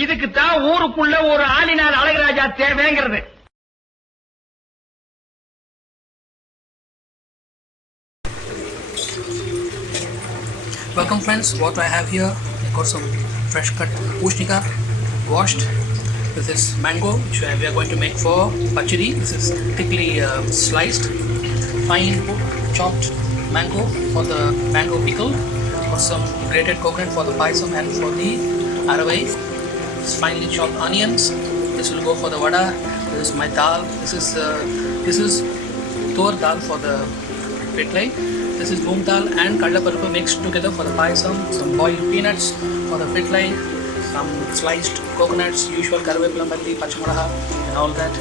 இதுக்கு தான் ஊருக்குள்ள ஒரு ஆளினார் Azhagaraja தேவைங்கிறது. Welcome friends, what I have here, I got some fresh cut pushnika, washed. This is mango which we are going to make for pachadi. This is thickly sliced, fine chopped mango for the mango pickle. Got some grated coconut for the paisam and for the aravai. This finely chopped onions. This will go for the vada. This is my dal. This is tur dal for the pitlai. This is moong dal and kadla paruppu mixed together for the paisam. Some boiled peanuts for the pitlai. Some sliced coconuts, usual karvepula, malli, pachmalaha and all that.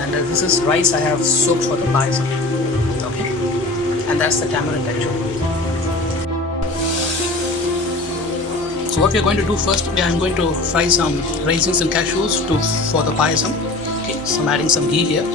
And this is rice I have soaked for the paisam. Okay, and that's the tamarind actually. So what we are going to do first, I am going to fry some raisins and cashews for the payasam. Okay, so I'm adding some ghee here.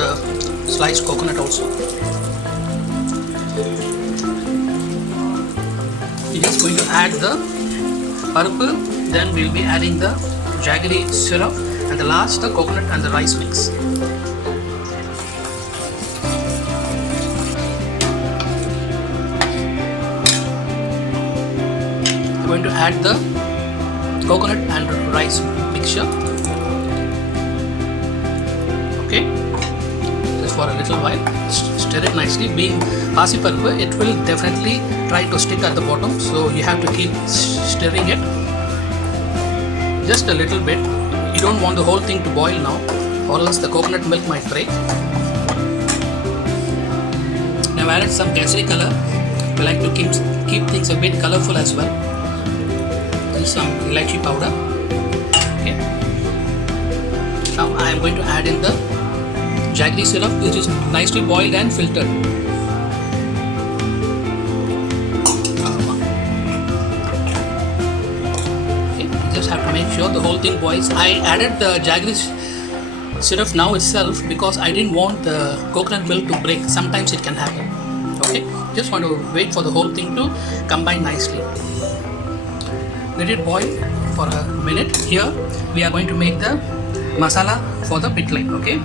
The sliced coconut also. We're just going to add the paruppu, then we'll be adding the jaggery syrup, and the last the coconut and the rice mix. We're going to add the coconut and rice mixture. Okay, for a little while, stir it nicely. Being pasi paruppu, it will definitely try to stick at the bottom, so you have to keep stirring it just a little bit. You don't want the whole thing to boil now, or else the coconut milk might break. Now I've added some kesari color. We like to keep things a bit colorful as well. Then some elaichi powder. Okay, now I am going to add in the jaggery syrup, which is nicely boiled and filtered. Okay, just have to make sure the whole thing boils. I added the jaggery syrup now itself because I didn't want the coconut milk to break. Sometimes it can happen. Okay, just want to wait for the whole thing to combine nicely. Let it boil for a minute. Here we are going to make the masala for the pitlai. Okay,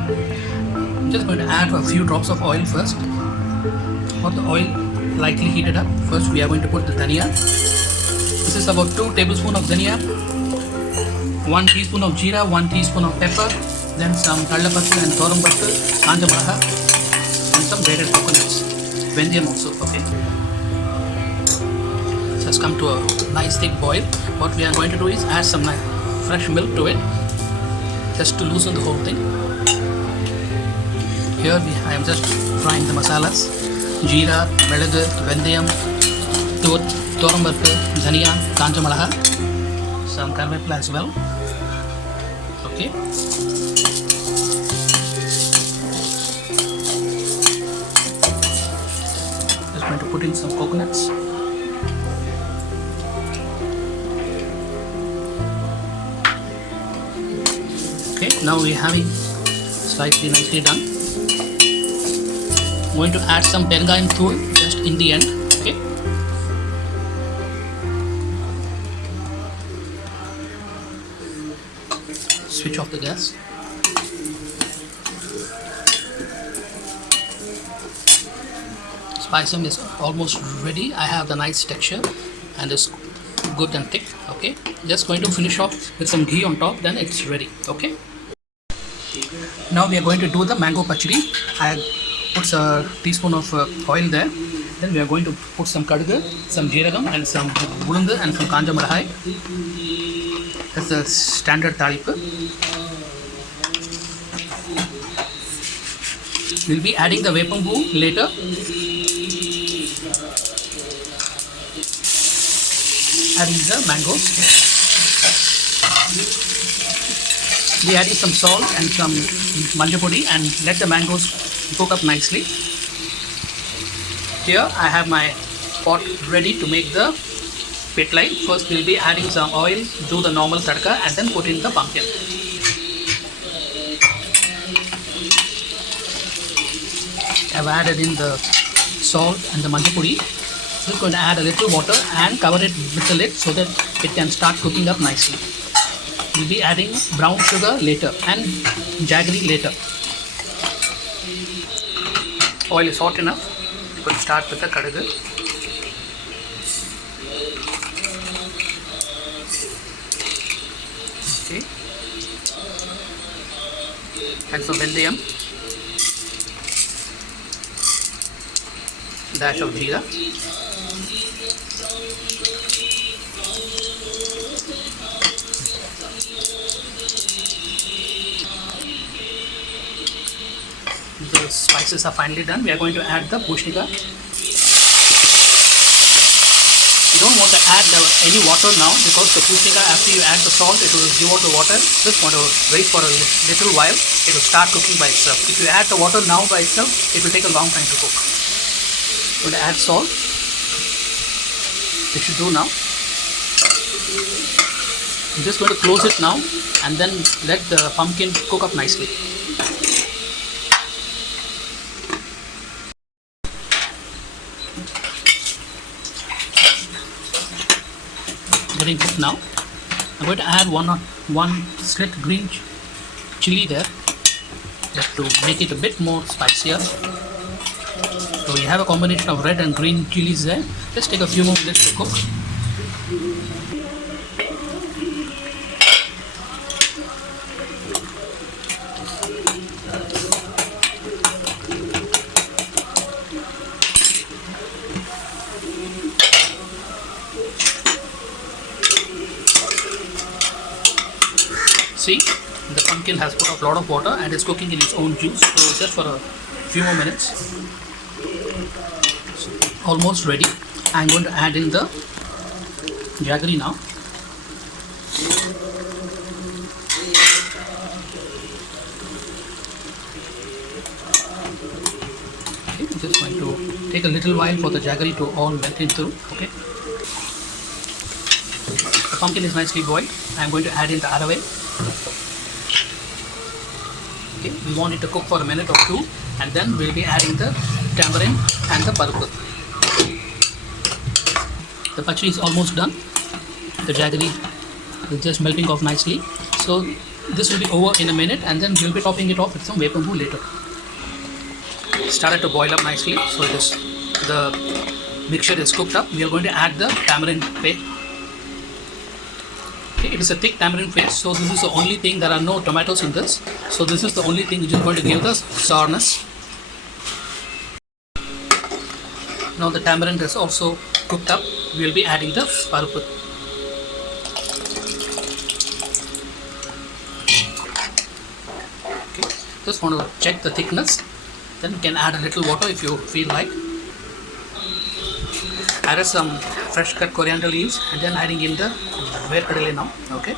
I'm just going to add a few drops of oil first. For the oil lightly heated up, first we are going to put the dhania. This is about 2 tablespoons of dhania, 1 teaspoon of jeera, 1 teaspoon of pepper, then some kadla paruppu and thoram paruppu, kanja molaga, and some grated coconuts, vendiyam also. Okay, so it's come to a nice thick boil. What we are going to do is add some fresh milk to it, just to loosen the whole thing. Here I am just frying the masalas: jeera, melagu, vendayam, thoram paruppu, dhania, kanja molaga, some karvepula as well. Okay, just going to put in some coconuts. Okay, now we are having slightly nicely done. I'm going to add some bergayam thool just in the end. Okay, switch off the gas. Spicing is almost ready. I have the nice texture and it's good and thick. Okay, just going to finish off with some ghee on top, then it's ready. Okay, now we are going to do the mango pachadi. I put a teaspoon of oil there. Then we are going to put some kadugu, some jeeragam and some ulundu and some kanja molagai. That's the standard talipu. We'll be adding the vepambu later. Adding the mangoes. We adding some salt and some manjapodi and let the mangoes cook up nicely. Here I have my pot ready to make the pitlai. First we'll be adding some oil, do the normal tadka and then put in the pumpkin. I've added in the salt and the manjal puri. So I'm going to add a little water and cover it with the lid so that it can start cooking up nicely. We'll be adding brown sugar later and jaggery later. Oil is hot enough. We'll start with the kadugu. Okay. And some vendayam. Dash of jeera. The spices are finally done. We are going to add the pushnika. You don't want to add any water now because the pushnika, after you add the salt, it will give out the water. Just want to wait for a little while. It will start cooking by itself. If you add the water now by itself, it will take a long time to cook. I'm going to add salt. It should do now. I'm just going to close it now and then let the pumpkin cook up nicely. Getting cooked now. I'm going to add one slit green chili there, just to make it a bit more spicier. So we have a combination of red and green chilies there. Just take a few more minutes to cook. See, the pumpkin has put out a lot of water and is cooking in its own juice. So just for a few more minutes. Almost ready. I'm going to add in the jaggery now. Okay, just going to take a little while for the jaggery to all melt in through. Okay. The pumpkin is nicely boiled. I'm going to add in the aravai. Okay, we want it to cook for a minute or two, and then we'll be adding the tamarind and the paruppu. The pachadi is almost done. The jaggery is just melting off nicely. So this will be over in a minute, and then we'll be topping it off with some vepambu later. It started to boil up nicely, so the mixture is cooked up. We are going to add the tamarind paste. Okay, it is a thick tamarind paste, so this is the only thing. There are no tomatoes in this, so this is the only thing which is going to give us sourness. Now the tamarind is also cooked up. We will be adding the paruppu. Okay, just want to check the thickness. Then you can add a little water if you feel like. Add some fresh cut coriander leaves and then adding in the vedkadale now. Okay.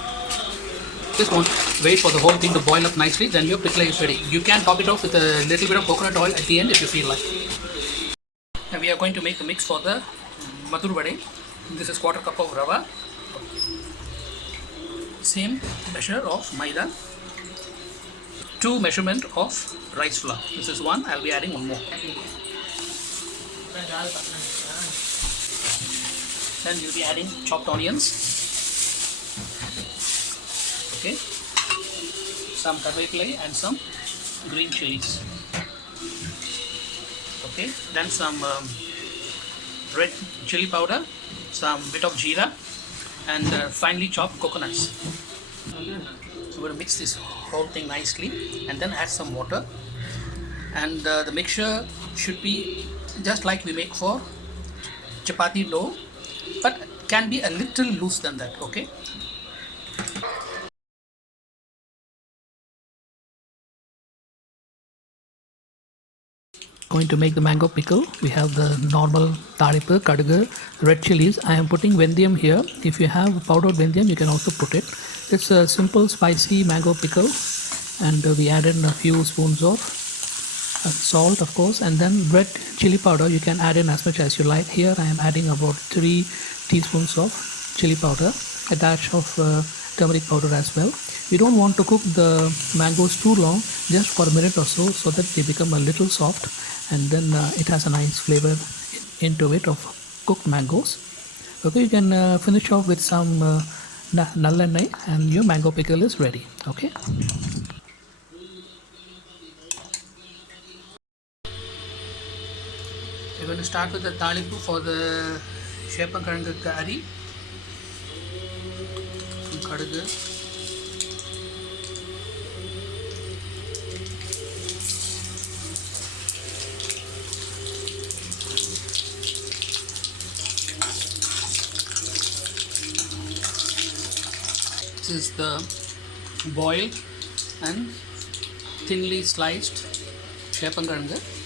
Just want to wait for the whole thing to boil up nicely. Then your pickle is ready. You can top it off with a little bit of coconut oil at the end if you feel like. Now we are going to make the mix for the madur vade. This is quarter cup of rava. Same measure of maida. 2 measurement of rice flour. This is 1. I'll be adding 1 more. Then you'll be adding chopped onions. Okay. Some karveppalai and some green chilies. Okay. Then some red chili powder, some bit of jeera, and finely chopped coconuts. So we're going to mix this whole thing nicely and then add some water. And the mixture should be just like we make for chapati dough, but can be a little loose than that. Okay. Going to make the mango pickle. We have the normal taripu, kadugu, red chilies. I am putting vendayam here. If you have powdered vendayam, you can also put it. It's a simple spicy mango pickle, and we added a few spoons of salt of course, and then red chili powder. You can add in as much as you like. Here I am adding about 3 teaspoons of chili powder, a dash of turmeric powder as well. We don't want to cook the mangoes too long, just for a minute or so that they become a little soft, and then it has a nice flavor into it of cooked mangoes. Okay, you can finish off with some nallanai and your mango pickle is ready. Okay. We're going to start with the thalipu for the shepankirangu curry. Kadugu, this is the boiled and thinly sliced shepankirangu.